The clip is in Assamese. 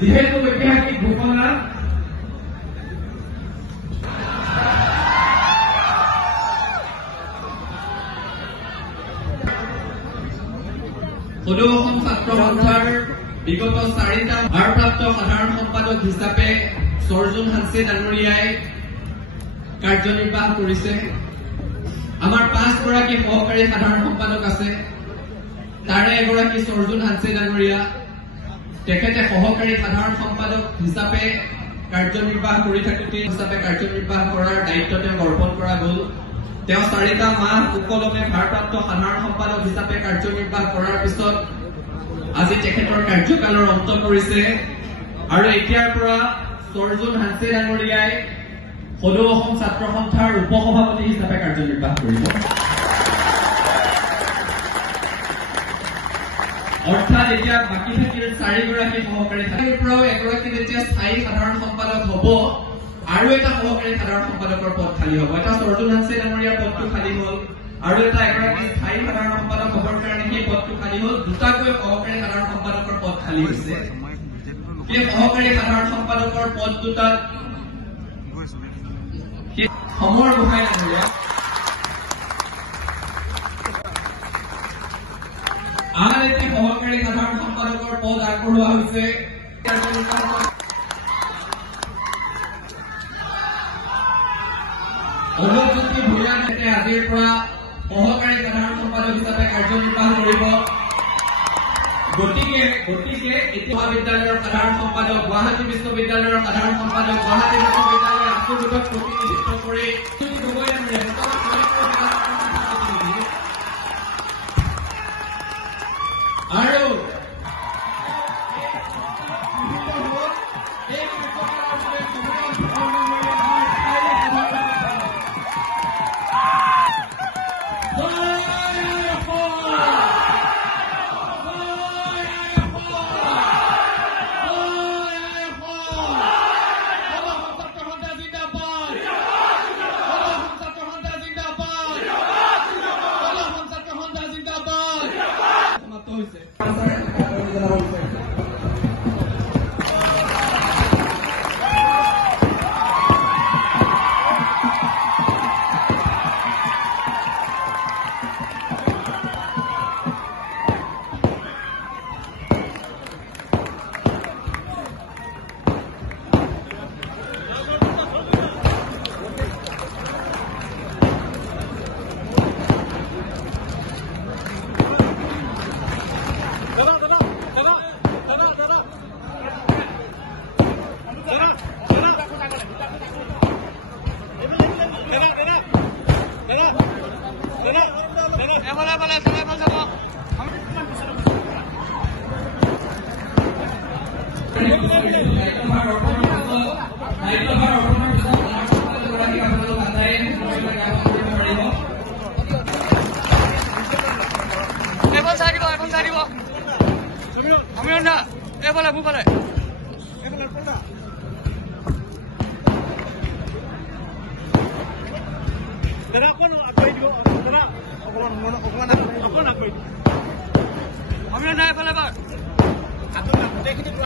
যিহেতু ঐতিহাসিক ঘোষণা সদৌ অসম ছাত্ৰ সন্থাৰ বিগত 4টা ভাৰপ্ৰাপ্ত সাধাৰণ সম্পাদক হিচাপে সৰ্জুন হানছে ডাঙৰীয়াই কাৰ্যনিৰ্বাহ কৰিছে। আমাৰ 5গৰাকী সহকাৰী সাধাৰণ সম্পাদক আছে, তাৰে এগৰাকী সৰ্জুন হানছে ডাঙৰীয়া। তেখেতে সহকাৰী সাধাৰণ সম্পাদক হিচাপে কাৰ্যনিৰ্বাহ কৰি থাকোঁতে কাৰ্যনিৰ্বাহ কৰাৰ দায়িত্ব তেওঁক অৰ্পণ কৰা গ'ল। তেওঁ 4টা মাহ সুকলমে ভাৰপ্ৰাপ্ত সাধাৰণ সম্পাদক হিচাপে কাৰ্যনিৰ্বাহ কৰাৰ পিছত আজি তেখেতৰ কাৰ্যকালৰ অন্ত পৰিছে আৰু এতিয়াৰ পৰা সৰ্জুন হানছে ডাঙৰীয়াই সদৌ অসম ছাত্ৰ সন্থাৰ উপসভাপতি হিচাপে কাৰ্যনিৰ্বাহ কৰিব। অৰ্থাৎ এতিয়া বাকী থাকিল 4গৰাকী সহকাৰী তাৰ পৰাও এগৰাকী যেতিয়া স্থায়ী সাধাৰণ সম্পাদক হ'ব আৰু এটা সহকাৰী সাধাৰণ সম্পাদকৰ পদ খালী হ'ব। এটা সৰ্জুন হানছে ডাঙৰীয়াৰ পদটো খালী হ'ল আৰু এটা এগৰাকী স্থায়ী সাধাৰণ সম্পাদক হ'বৰ কাৰণে সেই পদটো খালী হ'ল। দুটাকৈ সহকাৰী সাধাৰণ সম্পাদকৰ পদ খালী হৈছে। সেই সহকাৰী সাধাৰণ সম্পাদকৰ পদ দুটাত সমৰ গোহাঁই ডাঙৰীয়া আন এটি সহকাৰী সাধাৰণ সম্পাদকৰ পদ আগবঢ়োৱা হৈছে। অলোকজ্যোতি ভূঞাক আজিৰ পৰা সহকাৰী সাধাৰণ সম্পাদক হিচাপে কাৰ্যনিৰ্বাহ কৰিব। গতিকে মহাবিদ্যালয়ৰ সাধাৰণ সম্পাদক, গুৱাহাটী বিশ্ববিদ্যালয়ৰ সাধাৰণ সম্পাদক, গুৱাহাটী বিশ্ববিদ্যালয়ৰ আশুগোটক প্ৰতিনিধিত্ব কৰি আৰু